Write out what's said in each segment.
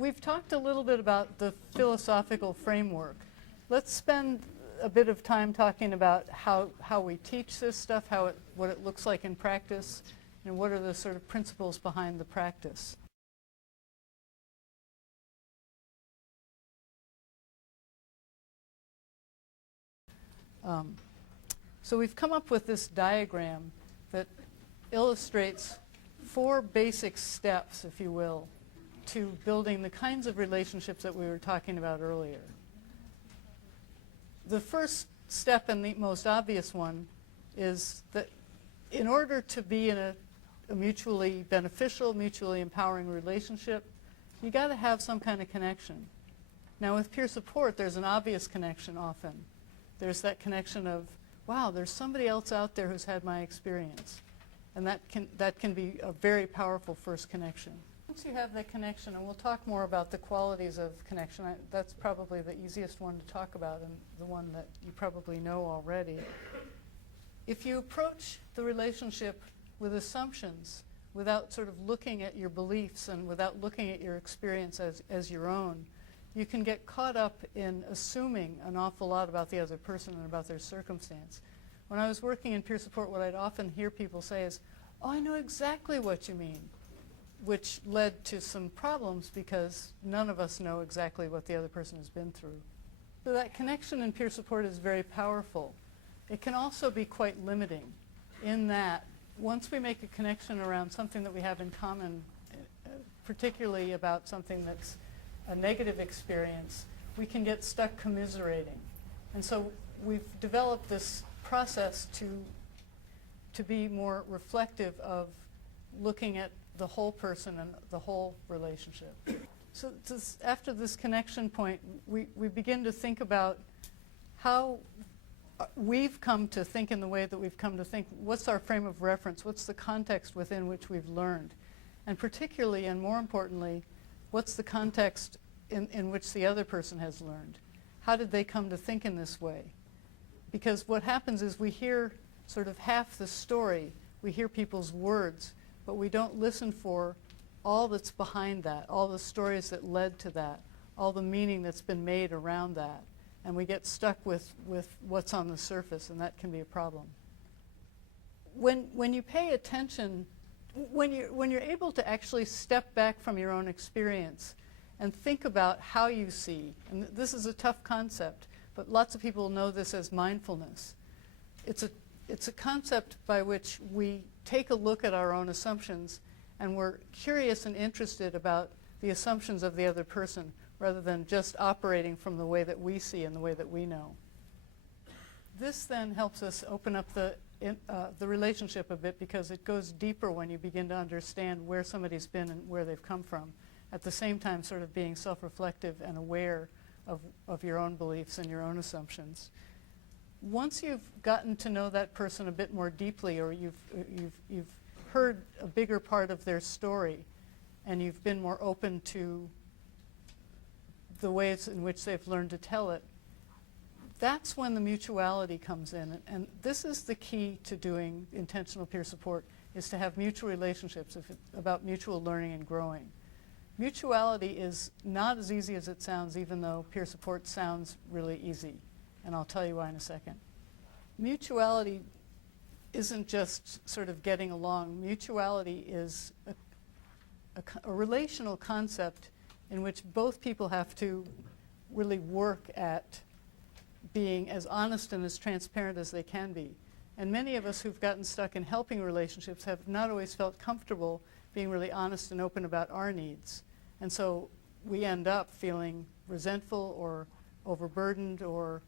we've talked a little bit about the philosophical framework. Let's spend a bit of time talking about how we teach this stuff, what it looks like in practice, and what are the sort of principles behind the practice. So we've come up with this diagram that illustrates 4 basic steps, if you will, to building the kinds of relationships that we were talking about earlier. The first step, and the most obvious one, is that in order to be in a mutually beneficial, mutually empowering relationship, you got to have some kind of connection. Now with peer support, there's an obvious connection often. There's that connection of, wow, there's somebody else out there who's had my experience. And that can be a very powerful first connection. Once you have that connection, and we'll talk more about the qualities of connection, that's probably the easiest one to talk about and the one that you probably know already. If you approach the relationship with assumptions, without sort of looking at your beliefs and without looking at your experience as your own, you can get caught up in assuming an awful lot about the other person and about their circumstance. When I was working in peer support, what I'd often hear people say is, "Oh, I know exactly what you mean," which led to some problems because none of us know exactly what the other person has been through. So that connection in peer support is very powerful. It can also be quite limiting in that once we make a connection around something that we have in common, particularly about something that's a negative experience, we can get stuck commiserating. And so we've developed this process to be more reflective of looking at the whole person and the whole relationship. So after this connection point, we begin to think about how we've come to think in the way that we've come to think. What's our frame of reference? What's the context within which we've learned? And particularly, and more importantly, what's the context in which the other person has learned? How did they come to think in this way? Because what happens is we hear sort of half the story. We hear people's words, but we don't listen for all that's behind that, all the stories that led to that, all the meaning that's been made around that. And we get stuck with what's on the surface, and that can be a problem. When you pay attention, when you're able to actually step back from your own experience and think about how you see, and this is a tough concept, but lots of people know this as mindfulness. It's a concept by which we take a look at our own assumptions and we're curious and interested about the assumptions of the other person rather than just operating from the way that we see and the way that we know. This then helps us open up the relationship a bit because it goes deeper when you begin to understand where somebody's been and where they've come from, at the same time sort of being self-reflective and aware of your own beliefs and your own assumptions. Once you've gotten to know that person a bit more deeply, or you've heard a bigger part of their story, and you've been more open to the ways in which they've learned to tell it, that's when the mutuality comes in. And this is the key to doing intentional peer support, is to have mutual relationships about mutual learning and growing. Mutuality is not as easy as it sounds, even though peer support sounds really easy. And I'll tell you why in a second. Mutuality isn't just sort of getting along. Mutuality is a relational concept in which both people have to really work at being as honest and as transparent as they can be. And many of us who've gotten stuck in helping relationships have not always felt comfortable being really honest and open about our needs. And so we end up feeling resentful or overburdened or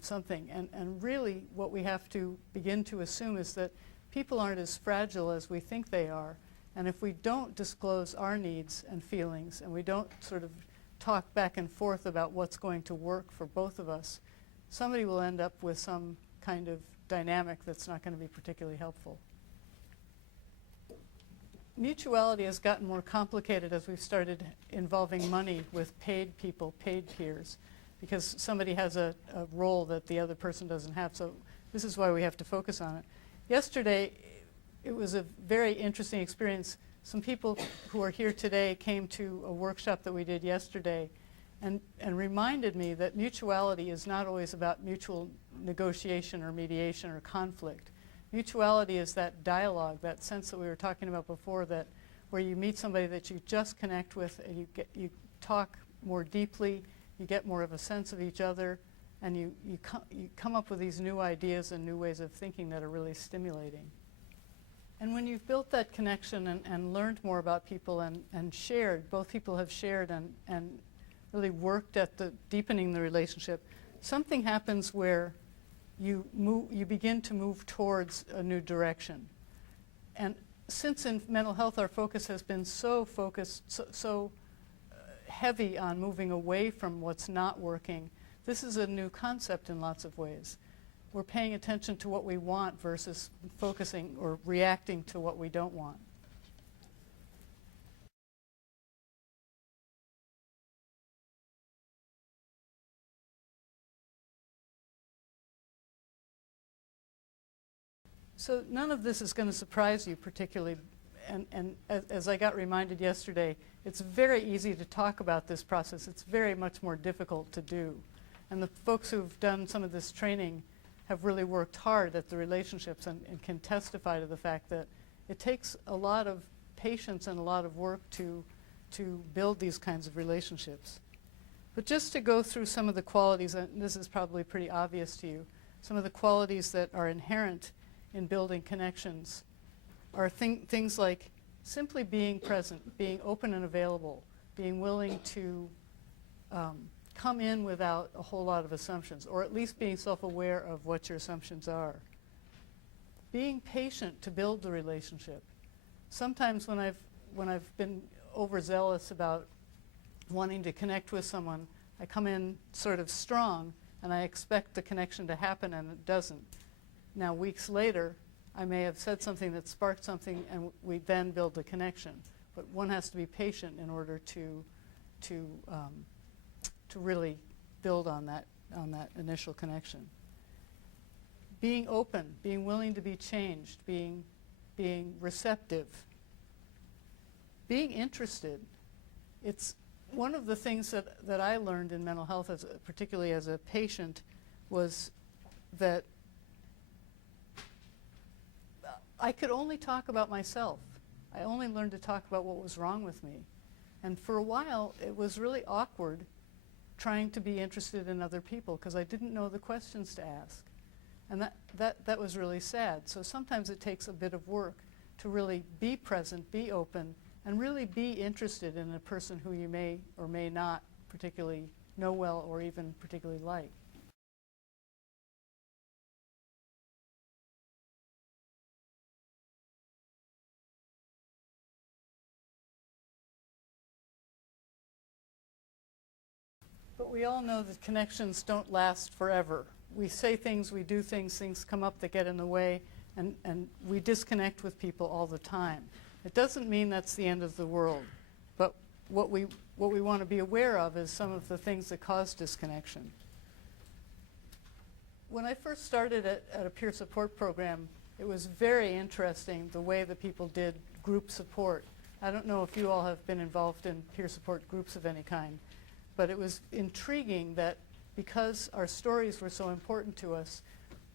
something. And really what we have to begin to assume is that people aren't as fragile as we think they are. And if we don't disclose our needs and feelings, and we don't sort of talk back and forth about what's going to work for both of us, somebody will end up with some kind of dynamic that's not going to be particularly helpful. Mutuality has gotten more complicated as we've started involving money with paid people, paid peers, because somebody has a role that the other person doesn't have. So this is why we have to focus on it. Yesterday, it was a very interesting experience. some people who are here today came to a workshop that we did yesterday and reminded me that mutuality is not always about mutual negotiation or mediation or conflict. Mutuality is that dialogue, that sense that we were talking about before, that where you meet somebody that you just connect with and you talk more deeply, you get more of a sense of each other, and you come up with these new ideas and new ways of thinking that are really stimulating. And when you've built that connection and learned more about people and shared, both people have shared and really worked at deepening the relationship, something happens where you begin to move towards a new direction. And since in mental health our focus has been so heavy on moving away from what's not working, this is a new concept in lots of ways. We're paying attention to what we want versus focusing or reacting to what we don't want. So none of this is going to surprise you particularly, and as I got reminded yesterday, it's very easy to talk about this process. It's very much more difficult to do. And the folks who've done some of this training have really worked hard at the relationships and can testify to the fact that it takes a lot of patience and a lot of work to build these kinds of relationships. But just to go through some of the qualities, and this is probably pretty obvious to you, some of the qualities that are inherent in building connections are things like simply being present, being open and available, being willing to come in without a whole lot of assumptions, or at least being self-aware of what your assumptions are. Being patient to build the relationship. Sometimes when I've been overzealous about wanting to connect with someone, I come in sort of strong and I expect the connection to happen and it doesn't. Now weeks later, I may have said something that sparked something and we then build the connection. But one has to be patient in order to really build on that initial connection. Being open, being willing to be changed, being receptive, being interested. It's one of the things that I learned in mental health, particularly as a patient, was that I could only talk about myself. I only learned to talk about what was wrong with me. And for a while, it was really awkward trying to be interested in other people because I didn't know the questions to ask. And that was really sad. So sometimes it takes a bit of work to really be present, be open, and really be interested in a person who you may or may not particularly know well or even particularly like. But we all know that connections don't last forever. We say things, we do things, things come up that get in the way, and we disconnect with people all the time. It doesn't mean that's the end of the world, but what we want to be aware of is some of the things that cause disconnection. When I first started at a peer support program, it was very interesting the way that people did group support. I don't know if you all have been involved in peer support groups of any kind, but it was intriguing that because our stories were so important to us,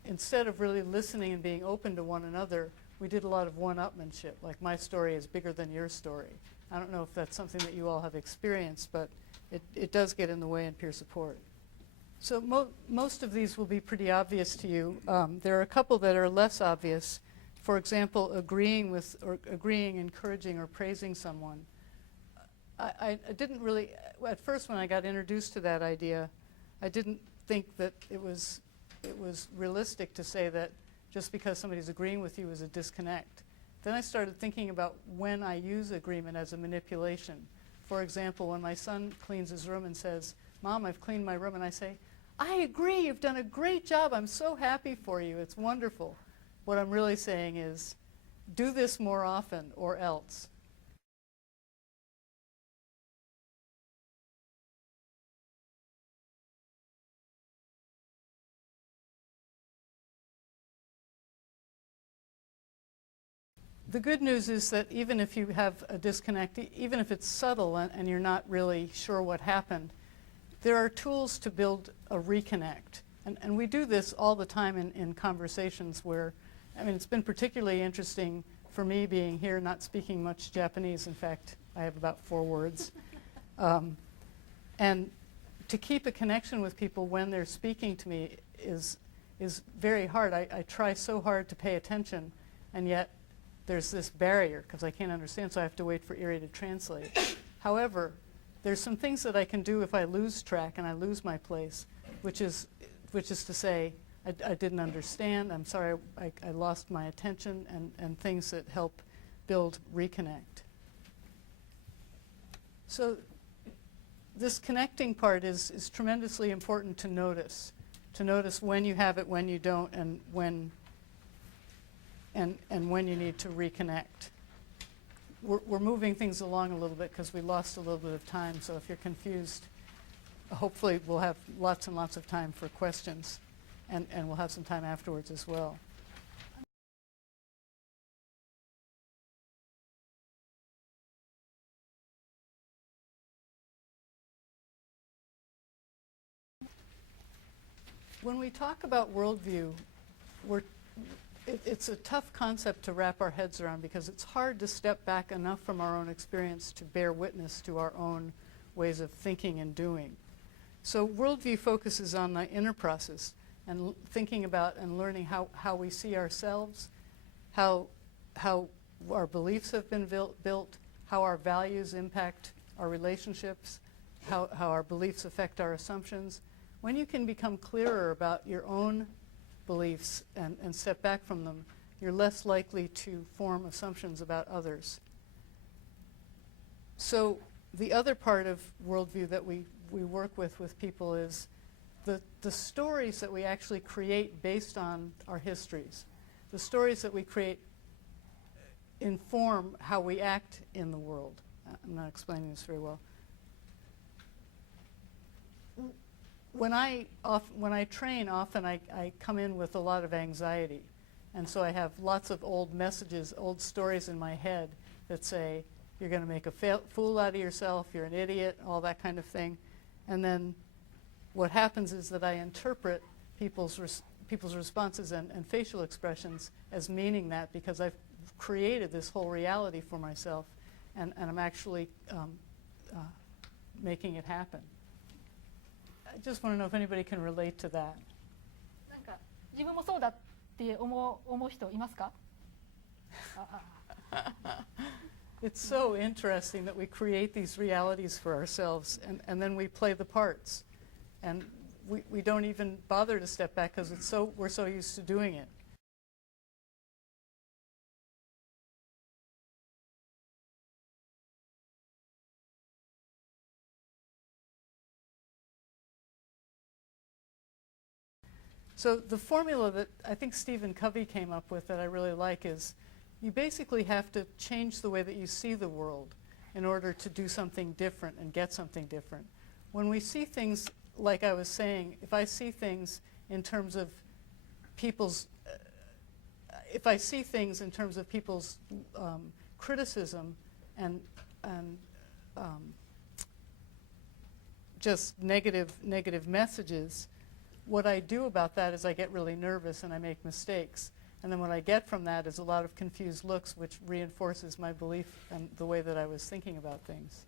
instead of really listening and being open to one another, we did a lot of one-upmanship, like my story is bigger than your story. I don't know if that's something that you all have experienced, but it does get in the way in peer support. So most of these will be pretty obvious to you. There are a couple that are less obvious. For example, agreeing, encouraging, or praising someone. I didn't really, at first when I got introduced to that idea, I didn't think that it was realistic to say that just because somebody's agreeing with you is a disconnect. Then I started thinking about when I use agreement as a manipulation. For example, when my son cleans his room and says, "Mom, I've cleaned my room," and I say, "I agree, you've done a great job, I'm so happy for you, it's wonderful." What I'm really saying is, do this more often or else. The good news is that even if you have a disconnect, even if it's subtle and you're not really sure what happened, there are tools to build a reconnect. And we do this all the time in conversations where, I mean, it's been particularly interesting for me being here, not speaking much Japanese. In fact, I have about 4 words. And to keep a connection with people when they're speaking to me is very hard. I try so hard to pay attention, and yet there's this barrier because I can't understand, so I have to wait for Erie to translate. However, there's some things that I can do if I lose track and I lose my place, which is to say, I didn't understand, I'm sorry, I lost my attention, and things that help build reconnect. So this connecting part is tremendously important to notice when you have it, when you don't, and when you need to reconnect. We're moving things along a little bit because we lost a little bit of time, so if you're confused, hopefully we'll have lots and lots of time for questions, and we'll have some time afterwards as well. When we talk about worldview, it's a tough concept to wrap our heads around because it's hard to step back enough from our own experience to bear witness to our own ways of thinking and doing. So worldview focuses on the inner process and thinking about and learning how we see ourselves, how our beliefs have been built, how our values impact our relationships, how our beliefs affect our assumptions. When you can become clearer about your own beliefs and step back from them, you're less likely to form assumptions about others. So the other part of worldview that we work with people is the stories that we actually create based on our histories. The stories that we create inform how we act in the world. I'm not explaining this very well. When I train, often I come in with a lot of anxiety. And so I have lots of old messages, old stories in my head that say, you're going to make a fool out of yourself, you're an idiot, all that kind of thing. And then what happens is that I interpret people's responses and facial expressions as meaning that because I've created this whole reality for myself, and I'm actually making it happen. I just want to know if anybody can relate to that. なんか自分もそうだって思う人いますか？It's so interesting that we create these realities for ourselves, and then we play the parts. And we don't even bother to step back because we're so used to doing it. So the formula that I think Stephen Covey came up with that I really like is you basically have to change the way that you see the world in order to do something different and get something different. When we see things, like I was saying, if I see things in terms of people's criticism and just negative messages, what I do about that is I get really nervous and I make mistakes. And then what I get from that is a lot of confused looks, which reinforces my belief and the way that I was thinking about things.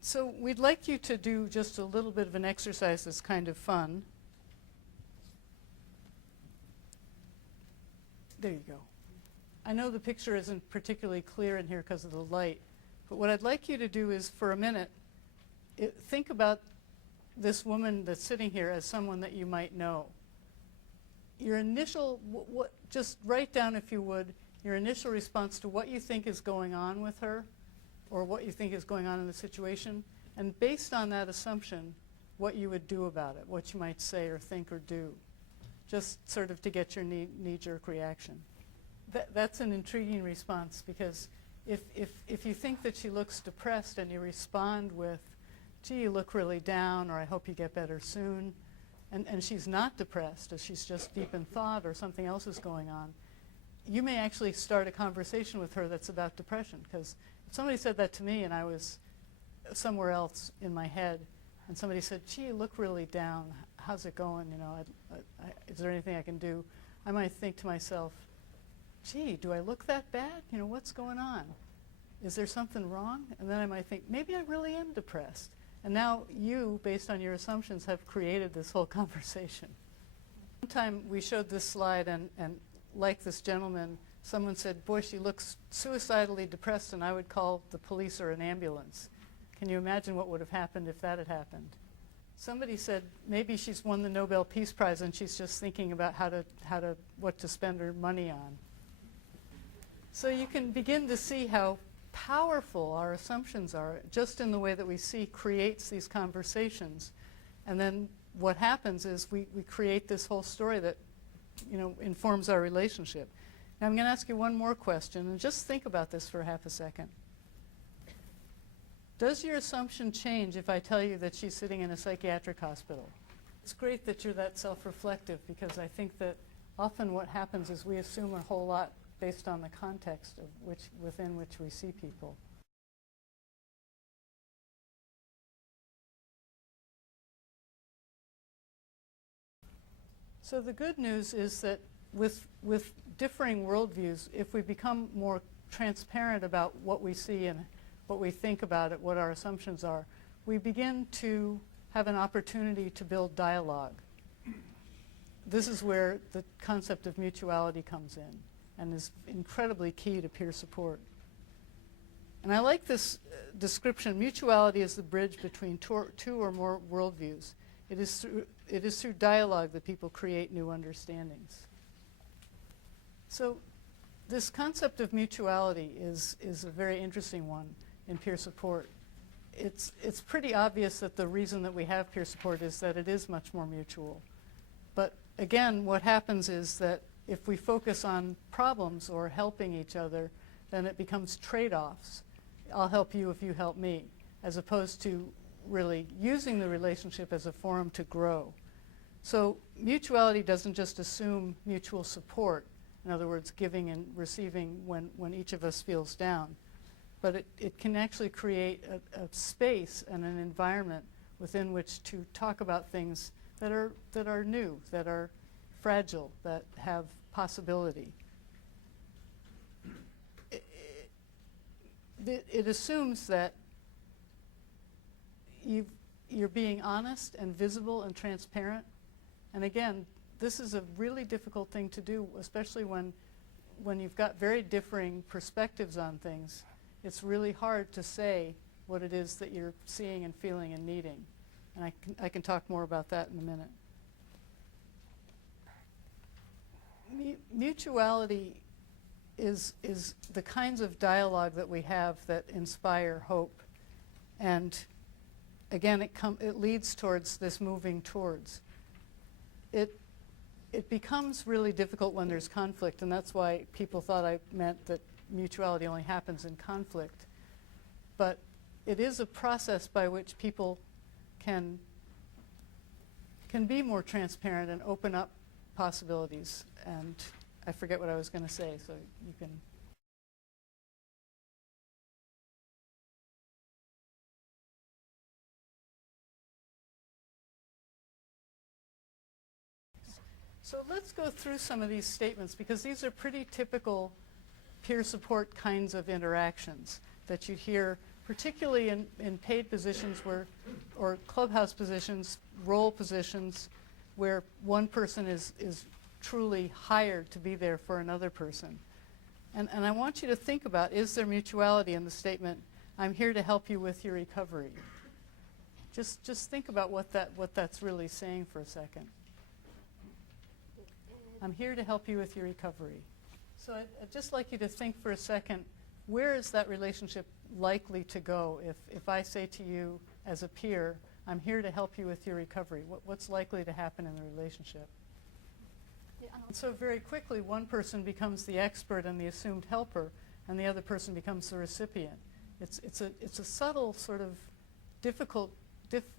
So we'd like you to do just a little bit of an exercise that's kind of fun. There you go. I know the picture isn't particularly clear in here because of the light, but what I'd like you to do is, for a minute, think about this woman that's sitting here as someone that you might know. Your initial, just write down, if you would, your initial response to what you think is going on with her, or what you think is going on in the situation, and based on that assumption, what you would do about it, what you might say or think or do, just sort of to get your knee-jerk reaction. That's an intriguing response, because if you think that she looks depressed and you respond with, gee, you look really down, or I hope you get better soon, and she's not depressed, or she's just deep in thought, or something else is going on, you may actually start a conversation with her that's about depression. Because if somebody said that to me and I was somewhere else in my head, and somebody said, gee, you look really down, how's it going, you know, is there anything I can do? I might think to myself, gee, do I look that bad? You know, what's going on? Is there something wrong? And then I might think, maybe I really am depressed. And now you, based on your assumptions, have created this whole conversation. One time we showed this slide, and like this gentleman, someone said, boy, she looks suicidally depressed, and I would call the police or an ambulance. Can you imagine what would have happened if that had happened? Somebody said, maybe she's won the Nobel Peace Prize and she's just thinking about what to spend her money on. So you can begin to see how powerful our assumptions are, just in the way that we see creates these conversations. And then what happens is we create this whole story that, you know, informs our relationship. Now I'm going to ask you one more question, and just think about this for half a second. Does your assumption change if I tell you that she's sitting in a psychiatric hospital? It's great that you're that self-reflective, because I think that often what happens is we assume a whole lot based on the context of within which we see people. So the good news is that with differing worldviews, if we become more transparent about what we see and what we think about it, what our assumptions are, we begin to have an opportunity to build dialogue. This is where the concept of mutuality comes in and is incredibly key to peer support. And I like this description. Mutuality is the bridge between two or more worldviews. It is through dialogue that people create new understandings. So this concept of mutuality is a very interesting one in peer support. It's pretty obvious that the reason that we have peer support is that it is much more mutual. But again, what happens is that if we focus on problems or helping each other, then it becomes trade-offs. I'll help you if you help me, as opposed to really using the relationship as a forum to grow. So mutuality doesn't just assume mutual support, in other words, giving and receiving when each of us feels down, but it can actually create a space and an environment within which to talk about things that are new, that are fragile, that have possibility. It assumes that you're being honest and visible and transparent. And again, this is a really difficult thing to do, especially when you've got very differing perspectives on things. It's really hard to say what it is that you're seeing and feeling and needing. And I can talk more about that in a minute. Mutuality is the kinds of dialogue that we have that inspire hope. And again, it leads towards this moving towards. It becomes really difficult when there's conflict, and that's why people thought I meant that mutuality only happens in conflict. But it is a process by which people can be more transparent and open up possibilities. And I forget what I was going to say, so you can. So let's go through some of these statements, because these are pretty typical peer support kinds of interactions that you'd hear, particularly in paid positions or clubhouse positions, role positions, where one person is truly hired to be there for another person. And I want you to think about, is there mutuality in the statement, I'm here to help you with your recovery? Just think about what that's really saying for a second. I'm here to help you with your recovery. So I'd just like you to think for a second, where is that relationship likely to go if I say to you as a peer, I'm here to help you with your recovery? What's likely to happen in the relationship? And so very quickly, one person becomes the expert and the assumed helper, and the other person becomes the recipient. It's a subtle, sort of difficult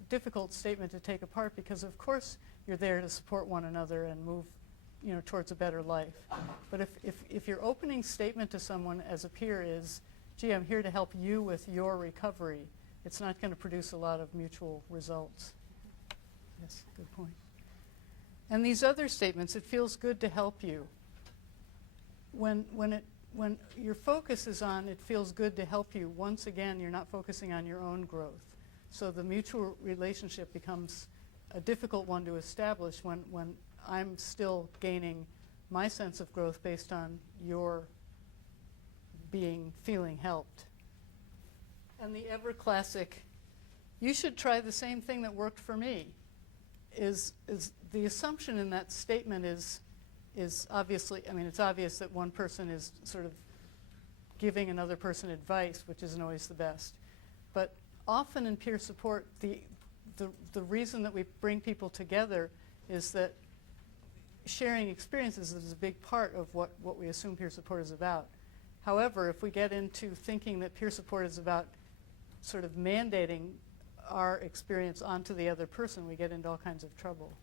difficult statement to take apart because, of course, you're there to support one another and move, towards a better life. But if your opening statement to someone as a peer is, gee, I'm here to help you with your recovery, it's not going to produce a lot of mutual results. Yes, good point. And these other statements, it feels good to help you. When your focus is on it feels good to help you, once again, you're not focusing on your own growth. So the mutual relationship becomes a difficult one to establish when I'm still gaining my sense of growth based on your feeling helped. And the ever classic, you should try the same thing that worked for me, is the assumption in that statement is obviously, it's obvious that one person is sort of giving another person advice, which isn't always the best. But often in peer support, the reason that we bring people together is that sharing experiences is a big part of what we assume peer support is about. However, if we get into thinking that peer support is about sort of mandating our experience onto the other person, we get into all kinds of trouble.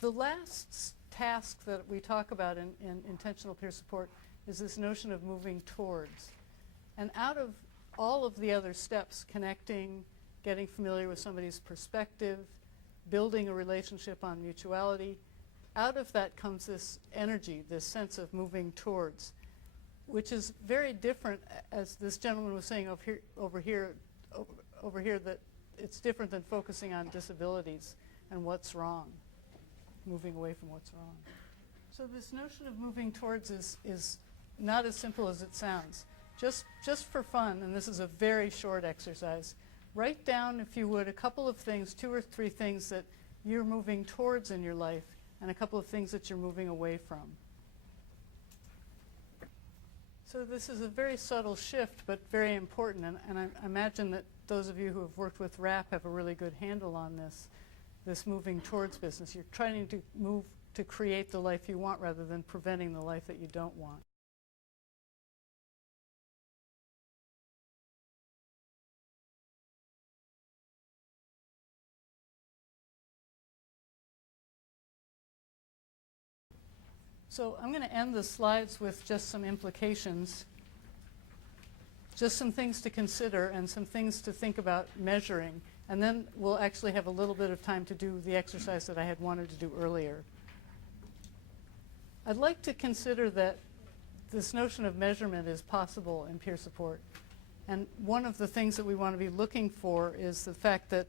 The last task that we talk about in intentional peer support is this notion of moving towards. And out of all of the other steps, connecting, getting familiar with somebody's perspective, building a relationship on mutuality, out of that comes this energy, this sense of moving towards, which is very different, as this gentleman was saying over here, that it's different than focusing on disabilities and what's wrong, moving away from what's wrong. So this notion of moving towards is not as simple as it sounds. Just for fun, and this is a very short exercise, write down, if you would, a couple of things, 2 or 3 things that you're moving towards in your life, and a couple of things that you're moving away from. So this is a very subtle shift, but very important, and I imagine that those of you who have worked with RAP have a really good handle on this moving towards business. You're trying to move to create the life you want rather than preventing the life that you don't want. So I'm going to end the slides with just some implications, just some things to consider and some things to think about measuring. And then we'll actually have a little bit of time to do the exercise that I had wanted to do earlier. I'd like to consider that this notion of measurement is possible in peer support. And one of the things that we want to be looking for is the fact that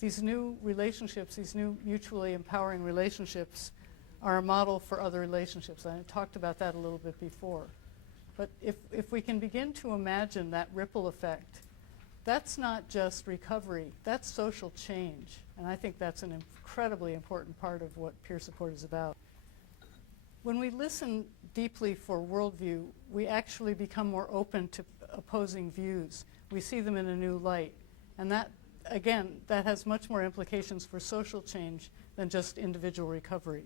these new relationships, these new mutually empowering relationships, are a model for other relationships. I talked about that a little bit before. But if we can begin to imagine that ripple effect, that's not just recovery, that's social change. And I think that's an incredibly important part of what peer support is about. When we listen deeply for worldview, we actually become more open to opposing views. We see them in a new light. And that, again, that has much more implications for social change than just individual recovery.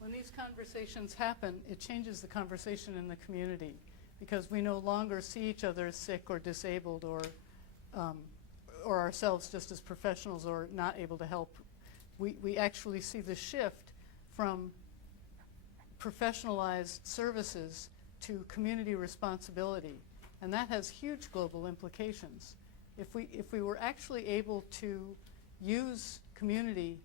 When these conversations happen, it changes the conversation in the community because we no longer see each other as sick or disabled or ourselves just as professionals or not able to help. We actually see the shift from professionalized services to community responsibility, and that has huge global implications. If we were actually able to use community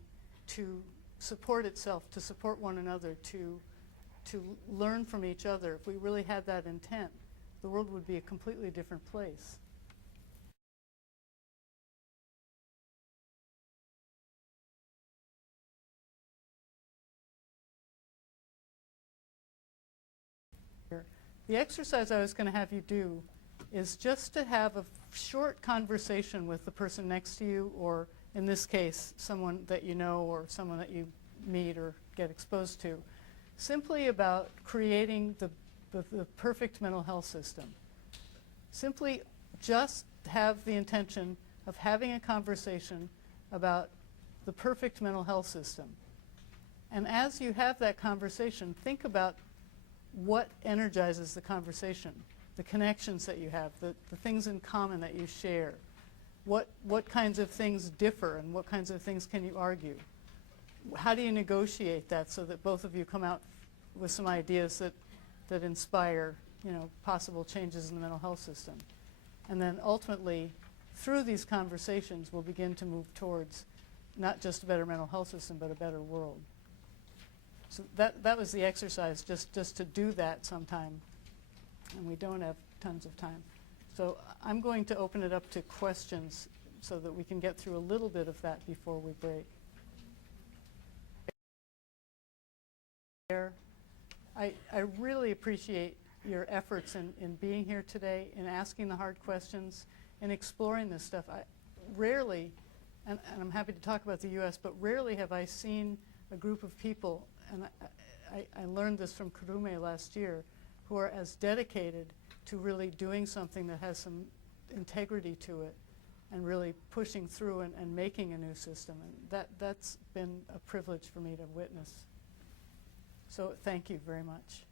to support itself, to support one another, to learn from each other, if we really had that intent, the world would be a completely different place. The exercise I was going to have you do is just to have a short conversation with the person next to you, or in this case, someone that you know or someone that you meet or get exposed to, simply about creating the perfect mental health system. Simply just have the intention of having a conversation about the perfect mental health system. And as you have that conversation, think about what energizes the conversation, the connections that you have, the things in common that you share. What kinds of things differ and what kinds of things can you argue? How do you negotiate that so that both of you come out with some ideas that inspire, possible changes in the mental health system? And then ultimately, through these conversations, we'll begin to move towards not just a better mental health system, but a better world. So that was the exercise, just to do that sometime. And we don't have tons of time. So I'm going to open it up to questions so that we can get through a little bit of that before we break. I really appreciate your efforts in being here today, in asking the hard questions, in exploring this stuff. Rarely, and I'm happy to talk about the U.S., but rarely have I seen a group of people, and I learned this from Kurume last year, who are as dedicated to really doing something that has some integrity to it and really pushing through and making a new system. And that's been a privilege for me to witness. So thank you very much.